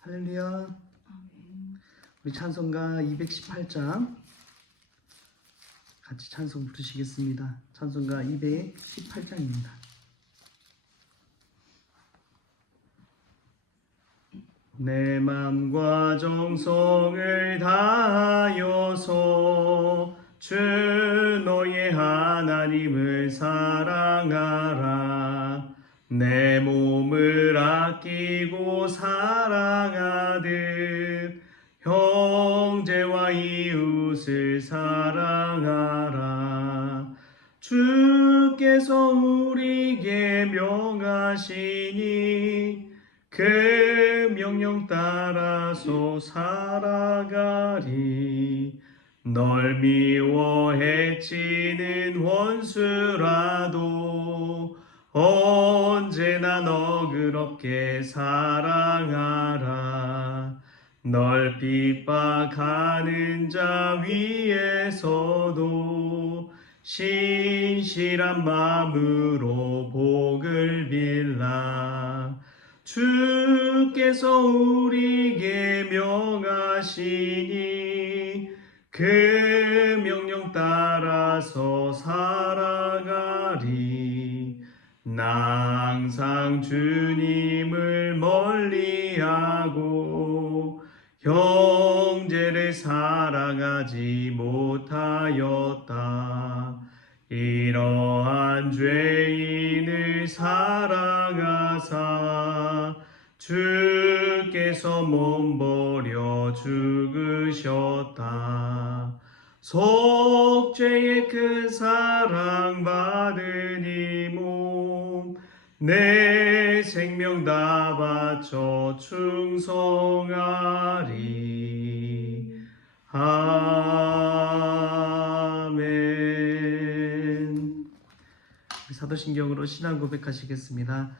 할렐루야. 우리 찬송가 218장 같이 찬송 부르시겠습니다. 찬송가 218장입니다. 내 맘과 정성을 다하여서 주 너의 하나님을 사랑하라. 내 몸을 아끼고 사랑하듯 형제와 이웃을 사랑하라. 주께서 우리에게 명하시니 그 명령 따라서 살아가리. 널 미워 해치는 원수라도 언제나 너그럽게 사랑하라. 널 핍박하는 자 위에서도 신실한 마음으로 복을 빌라. 주께서 우리에게 명하시니 그 명령 따라서 살아가리. 나 항상 주님을 멀리하고 형제를 사랑하지 못하였다. 이러한 죄인을 사랑하사 주께서 몸버려 죽으셨다. 속죄의 큰 사랑 받은 이 몸 내 생명 다 바쳐 충성하리. 아멘. 사도신경으로 신앙 고백하시겠습니다.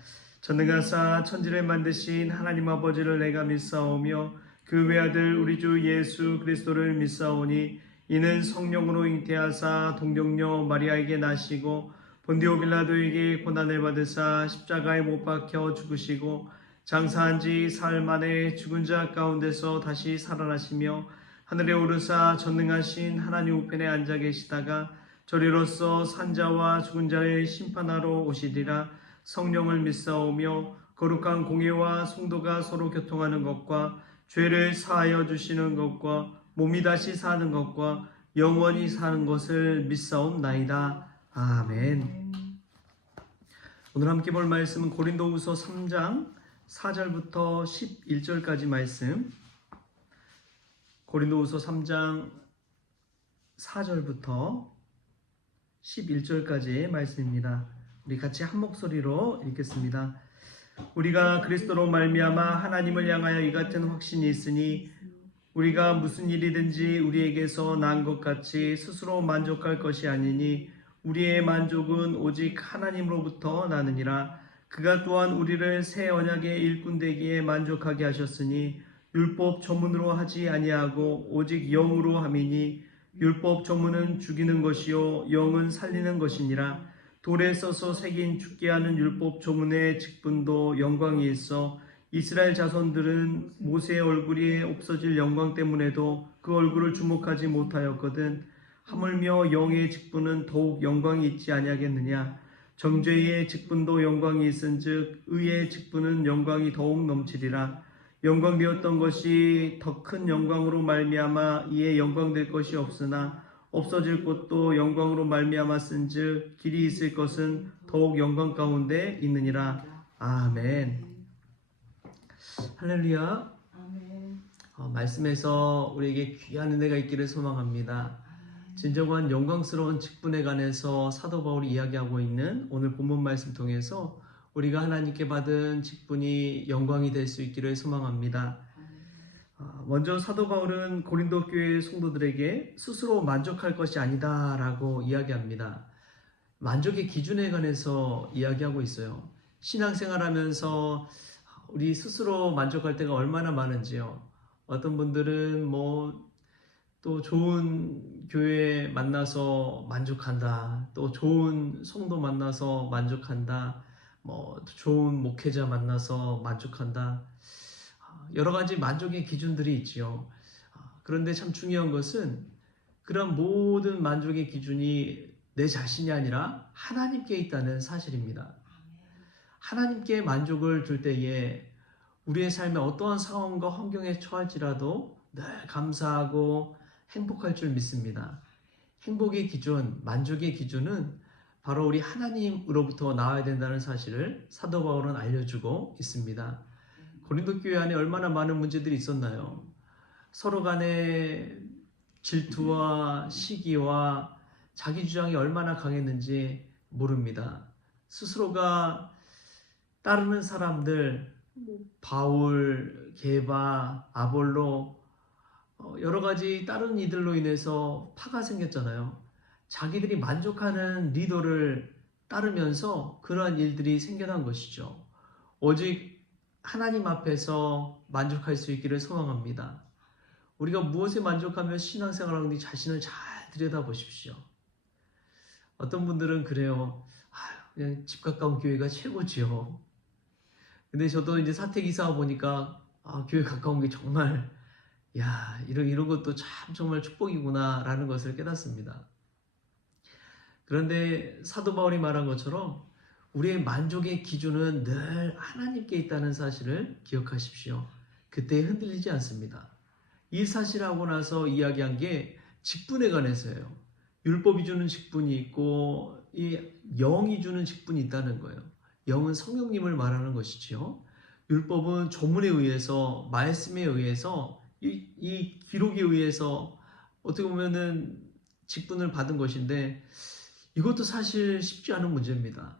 전능하사 천지를 만드신 하나님 아버지를 내가 믿사오며 그 외아들 우리 주 예수 그리스도를 믿사오니 이는 성령으로 잉태하사 동정녀 마리아에게 나시고 본디오 빌라도에게 고난을 받으사 십자가에 못 박혀 죽으시고 장사한 지 사흘 만에 죽은 자 가운데서 다시 살아나시며 하늘에 오르사 전능하신 하나님 우편에 앉아 계시다가 저리로서 산자와 죽은 자의 심판하러 오시리라. 성령을 믿사오며 거룩한 공예와 성도가 서로 교통하는 것과 죄를 사하여 주시는 것과 몸이 다시 사는 것과 영원히 사는 것을 믿사옵나이다. 아멘. 오늘 함께 볼 말씀은 고린도후서 3장 4절부터 11절까지 말씀. 고린도후서 3장 4절부터 11절까지의 말씀입니다. 우리 같이 한 목소리로 읽겠습니다. 우리가 그리스도로 말미암아 하나님을 향하여 이 같은 확신이 있으니 우리가 무슨 일이든지 우리에게서 난 것 같이 스스로 만족할 것이 아니니 우리의 만족은 오직 하나님으로부터 나느니라. 그가 또한 우리를 새 언약의 일꾼 되기에 만족하게 하셨으니 율법 조문으로 하지 아니하고 오직 영으로 함이니 율법 조문은 죽이는 것이요 영은 살리는 것이니라. 돌에 써서 새긴 죽게 하는 율법 조문의 직분도 영광이 있어 이스라엘 자손들은 모세의 얼굴이 없어질 영광 때문에도 그 얼굴을 주목하지 못하였거든. 하물며 영의 직분은 더욱 영광이 있지 아니하겠느냐. 정죄의 직분도 영광이 있은즉 의의 직분은 영광이 더욱 넘치리라. 영광되었던 것이 더 큰 영광으로 말미암아 이에 영광될 것이 없으나 없어질 것도 영광으로 말미암았은즉 길이 있을 것은 더욱 영광 가운데 있느니라. 아멘. 할렐루야. 아멘. 말씀에서 우리에게 귀한 은혜가 있기를 소망합니다. 진정한 영광스러운 직분에 관해서 사도 바울이 이야기하고 있는 오늘 본문 말씀 통해서 우리가 하나님께 받은 직분이 영광이 될 수 있기를 소망합니다. 먼저 사도 바울은 고린도 교회 성도들에게 스스로 만족할 것이 아니다라고 이야기합니다. 만족의 기준에 관해서 이야기하고 있어요. 신앙생활하면서 우리 스스로 만족할 때가 얼마나 많은지요. 어떤 분들은 또 좋은 교회 만나서 만족한다. 또 좋은 성도 만나서 만족한다. 좋은 목회자 만나서 만족한다. 여러 가지 만족의 기준들이 있지요. 그런데 참 중요한 것은 그런 모든 만족의 기준이 내 자신이 아니라 하나님께 있다는 사실입니다. 하나님께 만족을 둘 때에 우리의 삶에 어떠한 상황과 환경에 처할지라도 늘 감사하고 행복할 줄 믿습니다. 행복의 기준, 만족의 기준은 바로 우리 하나님으로부터 나와야 된다는 사실을 사도 바울은 알려주고 있습니다. 고린도 교회 안에 얼마나 많은 문제들이 있었나요? 서로 간에 질투와 시기와 자기 주장이 얼마나 강했는지 모릅니다. 스스로가 따르는 사람들, 바울, 게바, 아볼로 여러 가지 다른 이들로 인해서 파가 생겼잖아요. 자기들이 만족하는 리더를 따르면서 그러한 일들이 생겨난 것이죠. 오직 하나님 앞에서 만족할 수 있기를 소망합니다. 우리가 무엇에 만족하며 신앙생활을 하는지 자신을 잘 들여다보십시오. 어떤 분들은 그래요. 그냥 집 가까운 교회가 최고지요. 근데 저도 이제 사택이사 보니까 교회 가까운 게 정말 이런 것도 참 정말 축복이구나 라는 것을 깨닫습니다. 그런데 사도 바울이 말한 것처럼 우리의 만족의 기준은 늘 하나님께 있다는 사실을 기억하십시오. 그때 흔들리지 않습니다. 이 사실하고 나서 이야기한 게 직분에 관해서예요. 율법이 주는 직분이 있고 이 영이 주는 직분이 있다는 거예요. 영은 성령님을 말하는 것이지요. 율법은 조문에 의해서, 말씀에 의해서, 이 기록에 의해서 어떻게 보면은 직분을 받은 것인데 이것도 사실 쉽지 않은 문제입니다.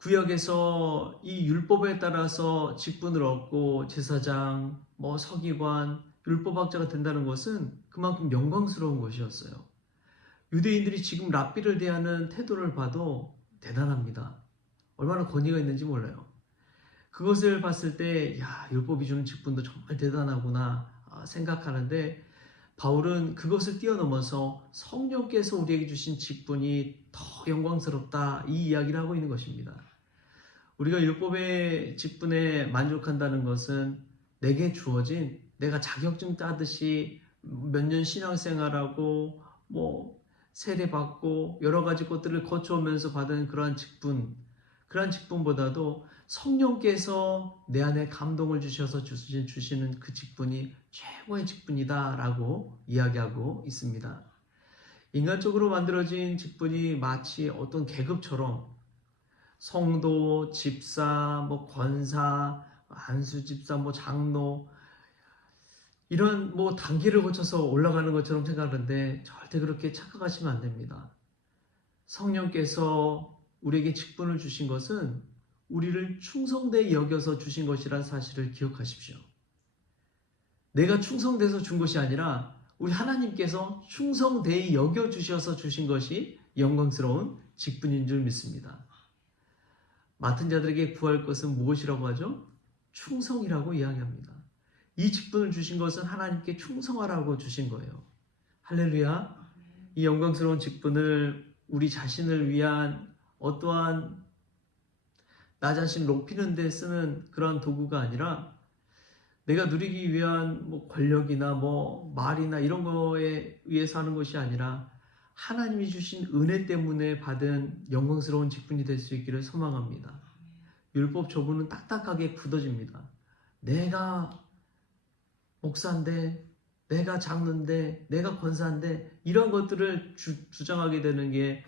구약에서 이 율법에 따라서 직분을 얻고 제사장, 서기관, 율법학자가 된다는 것은 그만큼 영광스러운 것이었어요. 유대인들이 지금 랍비를 대하는 태도를 봐도 대단합니다. 얼마나 권위가 있는지 몰라요. 그것을 봤을 때 율법이 주는 직분도 정말 대단하구나 생각하는데 바울은 그것을 뛰어넘어서 성령께서 우리에게 주신 직분이 더 영광스럽다 이 이야기를 하고 있는 것입니다. 우리가 율법의 직분에 만족한다는 것은 내게 주어진 내가 자격증 따듯이 몇 년 신앙생활하고 세례받고 여러 가지 것들을 거쳐오면서 받은 그러한 직분보다도 성령께서 내 안에 감동을 주셔서 주시는 그 직분이 최고의 직분이다 라고 이야기하고 있습니다. 인간적으로 만들어진 직분이 마치 어떤 계급처럼 성도, 집사, 권사, 안수집사, 장로 이런 단계를 거쳐서 올라가는 것처럼 생각하는데 절대 그렇게 착각하시면 안 됩니다. 성령께서 우리에게 직분을 주신 것은 우리를 충성되이 여겨서 주신 것이라는 사실을 기억하십시오. 내가 충성돼서 준 것이 아니라 우리 하나님께서 충성되이 여겨주셔서 주신 것이 영광스러운 직분인 줄 믿습니다. 맡은 자들에게 구할 것은 무엇이라고 하죠? 충성이라고 이야기합니다. 이 직분을 주신 것은 하나님께 충성하라고 주신 거예요. 할렐루야. 이 영광스러운 직분을 우리 자신을 위한 어떠한 나 자신을 높이는 데 쓰는 그런 도구가 아니라 내가 누리기 위한 권력이나 말이나 이런 거에 의해서 하는 것이 아니라 하나님이 주신 은혜 때문에 받은 영광스러운 직분이 될 수 있기를 소망합니다. 율법 조문은 딱딱하게 굳어집니다. 내가 목사인데, 내가 장로인데, 내가 권사인데 이런 것들을 주장하게 되는 게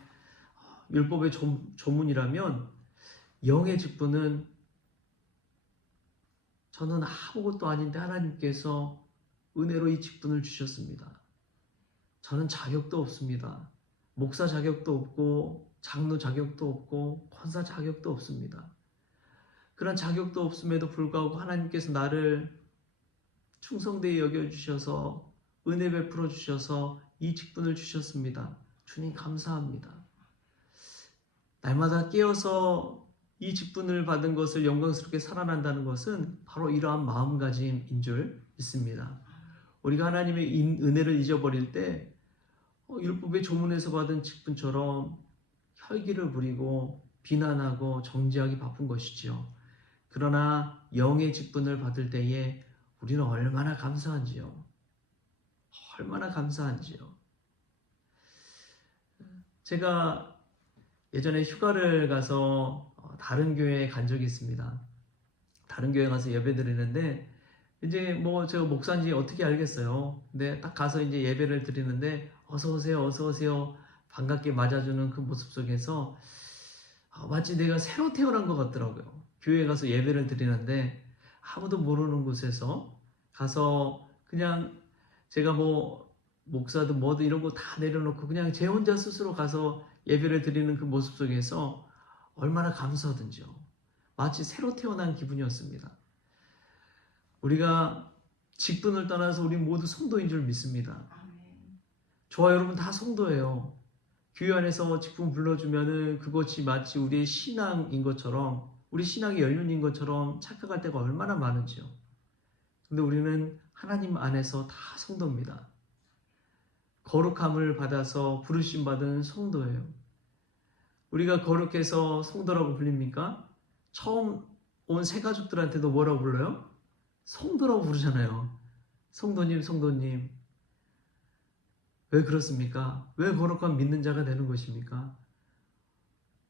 율법의 조문이라면 영의 직분은 저는 아무것도 아닌데 하나님께서 은혜로 이 직분을 주셨습니다. 저는 자격도 없습니다. 목사 자격도 없고 장로 자격도 없고 권사 자격도 없습니다. 그런 자격도 없음에도 불구하고 하나님께서 나를 충성되이 여겨주셔서 은혜 베풀어 주셔서 이 직분을 주셨습니다. 주님 감사합니다. 날마다 깨어서 이 직분을 받은 것을 영광스럽게 살아난다는 것은 바로 이러한 마음가짐인 줄 믿습니다. 우리가 하나님의 은혜를 잊어버릴 때 율법의 조문에서 받은 직분처럼 혈기를 부리고 비난하고 정죄하기 바쁜 것이지요. 그러나 영의 직분을 받을 때에 우리는 얼마나 감사한지요. 얼마나 감사한지요. 제가 예전에 휴가를 가서 다른 교회에 간 적이 있습니다. 다른 교회 가서 예배 드리는데 이제 뭐 제가 목사인지 어떻게 알겠어요. 근데 딱 가서 이제 예배를 드리는데 어서 오세요, 어서 오세요 반갑게 맞아주는 그 모습 속에서 마치 내가 새로 태어난 것 같더라고요. 교회에 가서 예배를 드리는데 아무도 모르는 곳에서 가서 그냥 제가 뭐 목사든 뭐든 이런 거 다 내려놓고 그냥 제 혼자 스스로 가서 예배를 드리는 그 모습 속에서 얼마나 감사하든지요. 마치 새로 태어난 기분이었습니다. 우리가 직분을 떠나서 우리 모두 성도인 줄 믿습니다. 저와 여러분 다 성도예요. 교회 안에서 직분 불러주면은 그것이 마치 우리의 신앙인 것처럼, 우리 신앙의 연륜인 것처럼 착각할 때가 얼마나 많은지요. 근데 우리는 하나님 안에서 다 성도입니다. 거룩함을 받아서 부르심 받은 성도예요. 우리가 거룩해서 성도라고 불립니까? 처음 온 새 가족들한테도 뭐라고 불러요? 성도라고 부르잖아요. 성도님, 성도님. 왜 그렇습니까? 왜 거룩한 믿는 자가 되는 것입니까?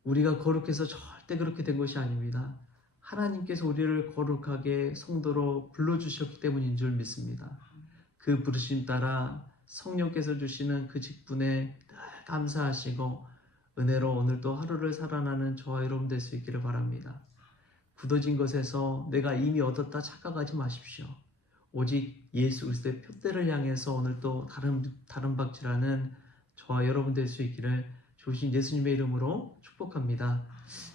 우리가 거룩해서 절대 그렇게 된 것이 아닙니다. 하나님께서 우리를 거룩하게 성도로 불러주셨기 때문인 줄 믿습니다. 그 부르심 따라 성령께서 주시는 그 직분에 늘 감사하시고 은혜로 오늘도 하루를 살아나는 저와 여러분 될 수 있기를 바랍니다. 굳어진 것에서 내가 이미 얻었다 착각하지 마십시오. 오직 예수 그리스도의 표대를 향해서 오늘도 다른 박질하는 저와 여러분 될 수 있기를 좋으신 예수님의 이름으로 축복합니다.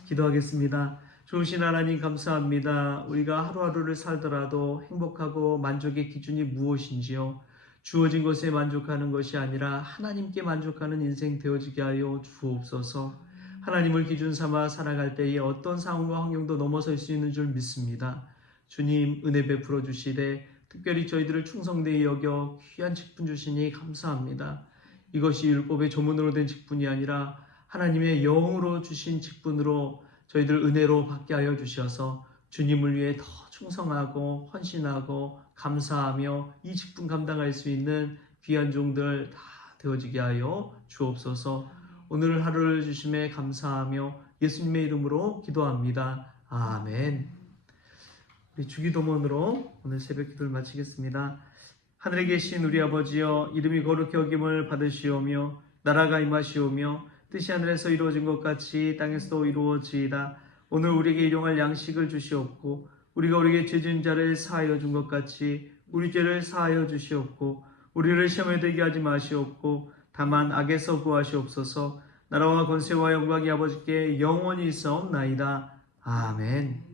기도하겠습니다. 좋으신 하나님 감사합니다. 우리가 하루하루를 살더라도 행복하고 만족의 기준이 무엇인지요? 주어진 것에 만족하는 것이 아니라 하나님께 만족하는 인생 되어지게 하여 주옵소서. 하나님을 기준 삼아 살아갈 때에 어떤 상황과 환경도 넘어설 수 있는 줄 믿습니다. 주님 은혜 베풀어 주시되 특별히 저희들을 충성되이 여겨 귀한 직분 주시니 감사합니다. 이것이 율법의 조문으로 된 직분이 아니라 하나님의 영으로 주신 직분으로 저희들 은혜로 받게 하여 주셔서 주님을 위해 더 충성하고 헌신하고 감사하며 이 직분 감당할 수 있는 귀한 종들 다 되어지게 하여 주옵소서. 오늘 하루를 주심에 감사하며 예수님의 이름으로 기도합니다. 아멘. 우리 주기도문으로 오늘 새벽 기도를 마치겠습니다. 하늘에 계신 우리 아버지여, 이름이 거룩히 여김을 받으시오며 나라가 임하시오며 뜻이 하늘에서 이루어진 것 같이 땅에서도 이루어지이다. 오늘 우리에게 일용할 양식을 주시옵고 우리가 우리에게 죄 지은 자를 사하여 준 것 같이 우리 죄를 사하여 주시옵고 우리를 시험에 들게 하지 마시옵고 다만 악에서 구하시옵소서. 나라와 권세와 영광이 아버지께 영원히 있사옵나이다. 아멘.